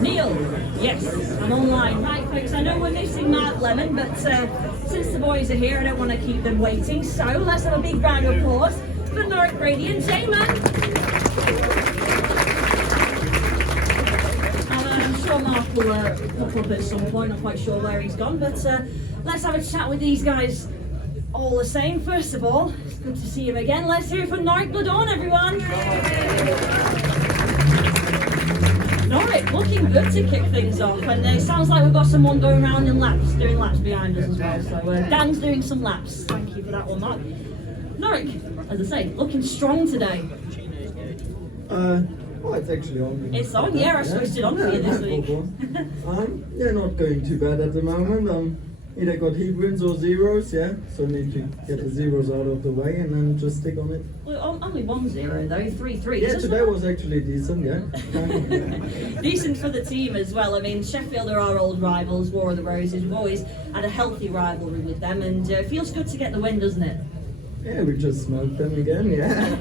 Neil, yes, I'm online. Right, folks, I know we're missing Mark Lemon, but since the boys are here, I don't want to keep them waiting. So let's have a big round of applause for Norick, Brady and Jaimon. I'm sure Mark will pop up at some point, not quite sure where he's gone, but let's have a chat with these guys all the same. First of all, it's good to see him again. Let's hear it from Norick Blood on, everyone. Norick, looking good to kick things off, and it sounds like we've got someone going around in laps, doing laps behind us as well, so Dan's doing some laps. Thank you for that one, Mark. Norick, as I say, looking strong today. Well, it's actually on. It's on, yeah, I switched it on for you this week. Yeah, not going too bad at the moment. Either got heat wins or zeros, yeah, so need to get the zeros out of the way and then just stick on it. Well, only 1-0 though, 3-3. Yeah, today was actually decent, yeah. Decent for the team as well. I mean, Sheffield are our old rivals, War of the Roses. We've always had a healthy rivalry with them, and it feels good to get the win, doesn't it? Yeah, we just smoked them again, yeah.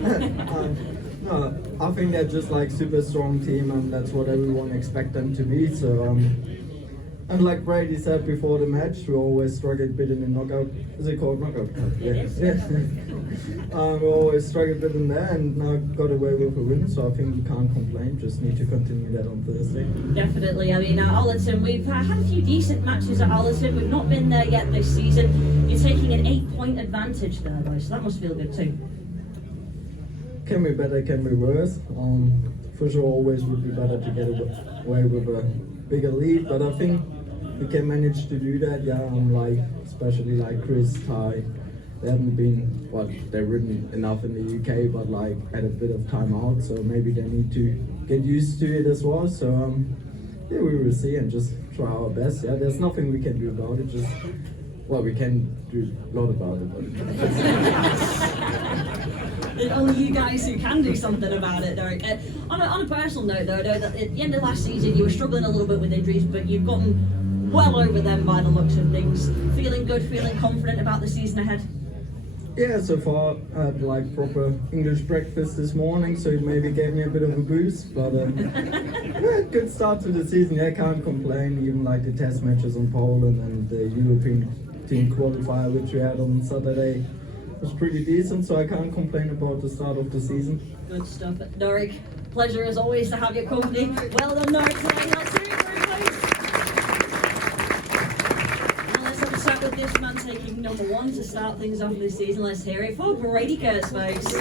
No, I think they're just like super strong team, and that's what everyone expects them to be. So, and like Brady said before the match, we always struggled a bit in the knockout. Is it called knockout cup? Yeah. It is. Yeah. We always struggled a bit in there, and now got away with a win. So I think we can't complain. Just need to continue that on Thursday. Definitely. I mean, at Allerton, we've had a few decent matches at Allerton. We've not been there yet this season. You're taking an 8-point advantage there, though, so that must feel good too. Can be better, can be worse. For sure, always would be better to get away with a bigger lead, but I think we can manage to do that. Yeah, like especially like Chris, Ty, they haven't been they've ridden enough in the UK, but like had a bit of time out, so maybe they need to get used to it as well. So yeah, we will see and just try our best. Yeah, there's nothing we can do about it. Just we can do a lot about it, but. There's only you guys who can do something about it, Norick. On a personal note, though, I know that at the end of last season you were struggling a little bit with injuries, but you've gotten well over them by the looks of things. Feeling good, feeling confident about the season ahead? Yeah, so far I had like proper English breakfast this morning, so it maybe gave me a bit of a boost, but yeah, good start to the season. Yeah, can't complain. Even like the test matches on Poland and the European team qualifier which we had on Saturday was pretty decent, so I can't complain about the start of the season. Good stuff. Norick, pleasure as always to have your company. Well done, Norick, today. Let's hear it very close. Now let's have a chat with this man taking number 1 to start things off this season. Let's hear it for Brady Kurtz, folks.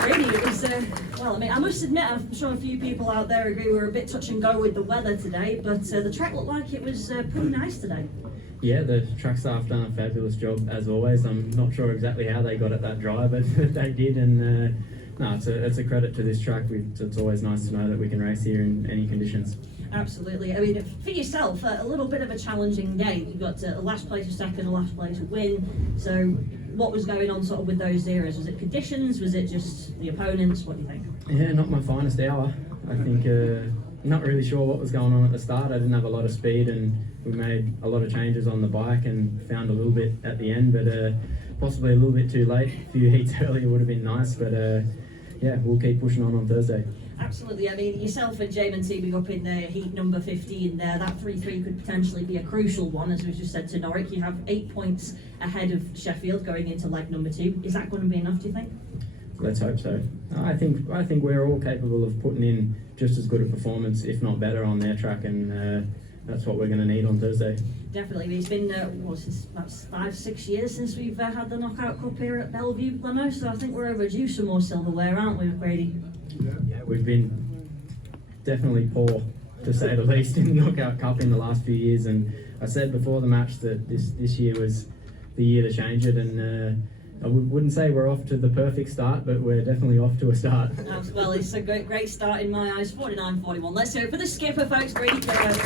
Brady, it was, well, I mean, I must admit, I'm sure a few people out there agree we were a bit touch and go with the weather today, but the track looked like it was pretty nice today. Yeah, the track staff done a fabulous job as always. I'm not sure exactly how they got it that dry, but they did, and no, it's a credit to this track. It's always nice to know that we can race here in any conditions. Absolutely. I mean, for yourself, a little bit of a challenging day. You got a last place a second, a last place a win. So, what was going on sort of with those zeros? Was it conditions? Was it just the opponents? What do you think? Yeah, not my finest hour. I think not really sure what was going on at the start. I didn't have a lot of speed, and we made a lot of changes on the bike and found a little bit at the end, but possibly a little bit too late. A few heats earlier would have been nice, but yeah, we'll keep pushing on Thursday. Absolutely. I mean, yourself and Jaimon teaming up in heat number 15 there, that 3-3 could potentially be a crucial one, as we just said to Norick. You have 8 points ahead of Sheffield going into leg number 2. Is that going to be enough, do you think? Let's hope so. I think we're all capable of putting in just as good a performance, if not better, on their track, and that's what we're going to need on Thursday. Definitely. It's been since that's 5-6 years since we've had the Knockout Cup here at Belle Vue, Lemmo, so I think we're overdue some more silverware, aren't we, Brady? Yeah, we've been definitely poor, to say the least, in the Knockout Cup in the last few years, and I said before the match that this year was the year to change it, and I wouldn't say we're off to the perfect start, but we're definitely off to a start. Well, it's a great start in my eyes, 49-41. Let's hear it for the skipper, folks, Brady Kurtz.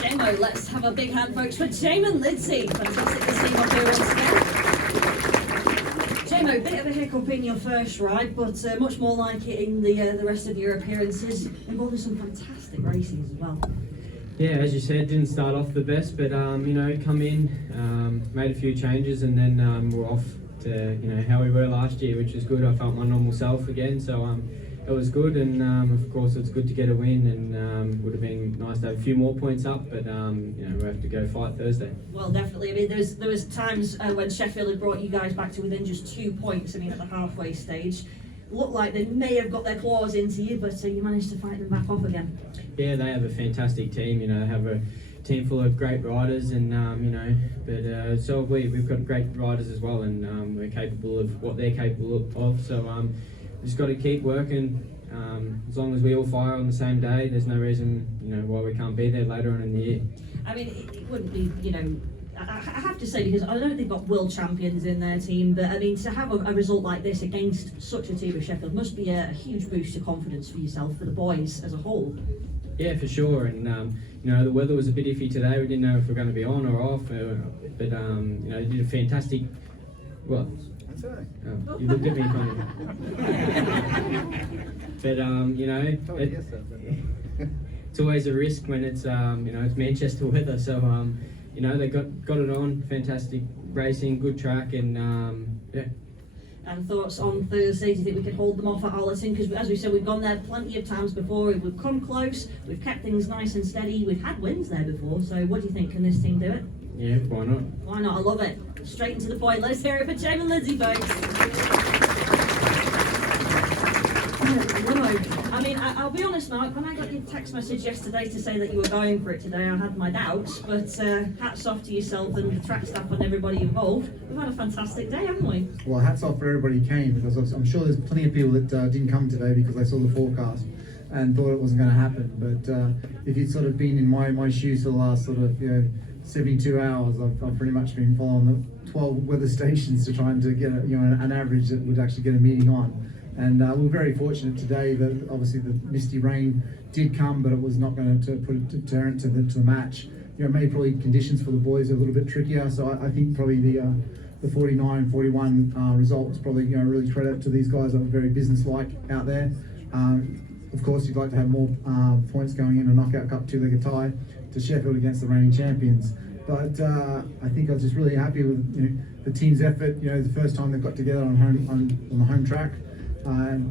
Jaimon, let's have a big hand, folks, for Jaimon Lindsay. Fantastic to see him up here once again. Jaimon, bit of a hiccup in your first ride, but much more like it in the rest of your appearances, involving some fantastic races as well. Yeah, as you said, didn't start off the best, but come in, made a few changes, and then we're off to how we were last year, which is good. I felt my normal self again, so it was good, and of course it's good to get a win, and would have been nice to have a few more points up, but we have to go fight Thursday. Well, definitely. I mean, there was times when Sheffield had brought you guys back to within just 2 points. I mean, at the halfway stage, looked like they may have got their claws into you, but you managed to fight them back off again. Yeah, they have a fantastic team. They have a team full of great riders, and but so have we. We've got great riders as well, and we're capable of what they're capable of. So we just got to keep working. As long as we all fire on the same day, there's no reason why we can't be there later on in the year. I mean, it wouldn't be I have to say, because I know they've got world champions in their team, but I mean, to have a result like this against such a team as Sheffield must be a huge boost of confidence for yourself, for the boys as a whole. Yeah, for sure. And the weather was a bit iffy today. We didn't know if we were going to be on or off, but they did a fantastic. Well, that's all right. Oh, you looked at me funny. But it's always a risk when it's it's Manchester weather. So they got it on. Fantastic racing, good track, and yeah. And thoughts on Thursday? Do you think we could hold them off at Allerton? Because as we said, we've gone there plenty of times before. We've come close. We've kept things nice and steady. We've had wins there before. So what do you think? Can this team do it? Yeah, why not? Why not? I love it. Straight into the point. Let's hear it for Jaimon and Lindsay, folks. I mean, I'll be honest, Mark, when I got your text message yesterday to say that you were going for it today, I had my doubts, but hats off to yourself and the track staff and everybody involved. We've had a fantastic day, haven't we? Well, hats off for everybody who came, because I'm sure there's plenty of people that didn't come today because they saw the forecast and thought it wasn't going to happen. But if you'd sort of been in my shoes for the last sort of 72 hours, I've pretty much been following the 12 weather stations to try and to get an average that would actually get a meeting on. And we're very fortunate today that obviously the misty rain did come, but it was not going to put a deterrent to the match. It made probably conditions for the boys a little bit trickier. So I think probably the 49-41 result was probably really credit to these guys that were very businesslike out there. Of course, you'd like to have more points going in a knockout cup two-legged tie to Sheffield against the reigning champions. But I think I was just really happy with the team's effort. The first time they got together on the home track. And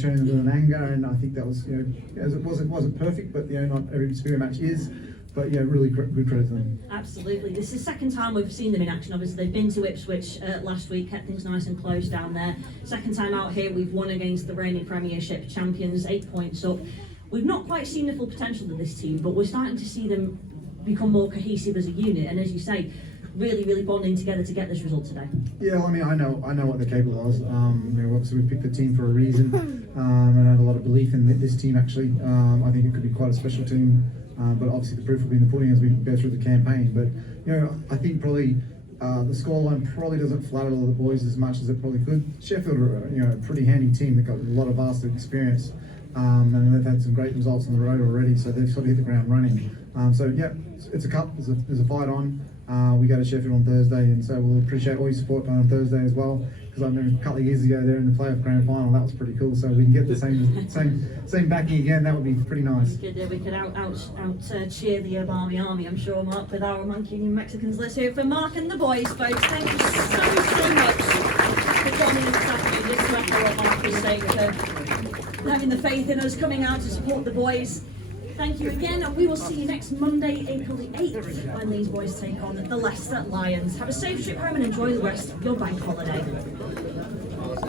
turning them with an anger, and I think that was it wasn't perfect, but not every Superior match is, but really good credit to them. Absolutely. This is the second time we've seen them in action. Obviously they've been to Ipswich last week, kept things nice and close down there. Second time out here, we've won against the reigning Premiership champions, 8 points up. We've not quite seen the full potential of this team, but we're starting to see them become more cohesive as a unit, and as you say, really bonding together to get this result today. Yeah, I mean, I know what they're capable of. Obviously we picked the team for a reason, and I have a lot of belief in this team. Actually, I think it could be quite a special team. But obviously the proof will be in the pudding as we go through the campaign. But I think probably the scoreline probably doesn't flatter the boys as much as it probably could. Sheffield are a pretty handy team. They've got a lot of vast experience, and they've had some great results on the road already. So they've sort of hit the ground running. So yeah, it's a cup. There's a fight on. We go to Sheffield on Thursday, and so we'll appreciate all your support on Thursday as well. Because I remember a couple of years ago there in the playoff grand final, that was pretty cool. So we can get the same backing again. That would be pretty nice. We could out cheer the Obama Army, I'm sure, Mark, with our monkey New Mexicans. Let's hear it for Mark and the boys, folks. Thank you so much for coming this afternoon. Just to echo what Mark was saying, for having the faith in us, coming out to support the boys. Thank you again, and we will see you next Monday, April the 8th, when these boys take on the Leicester Lions. Have a safe trip home and enjoy the rest of your bank holiday.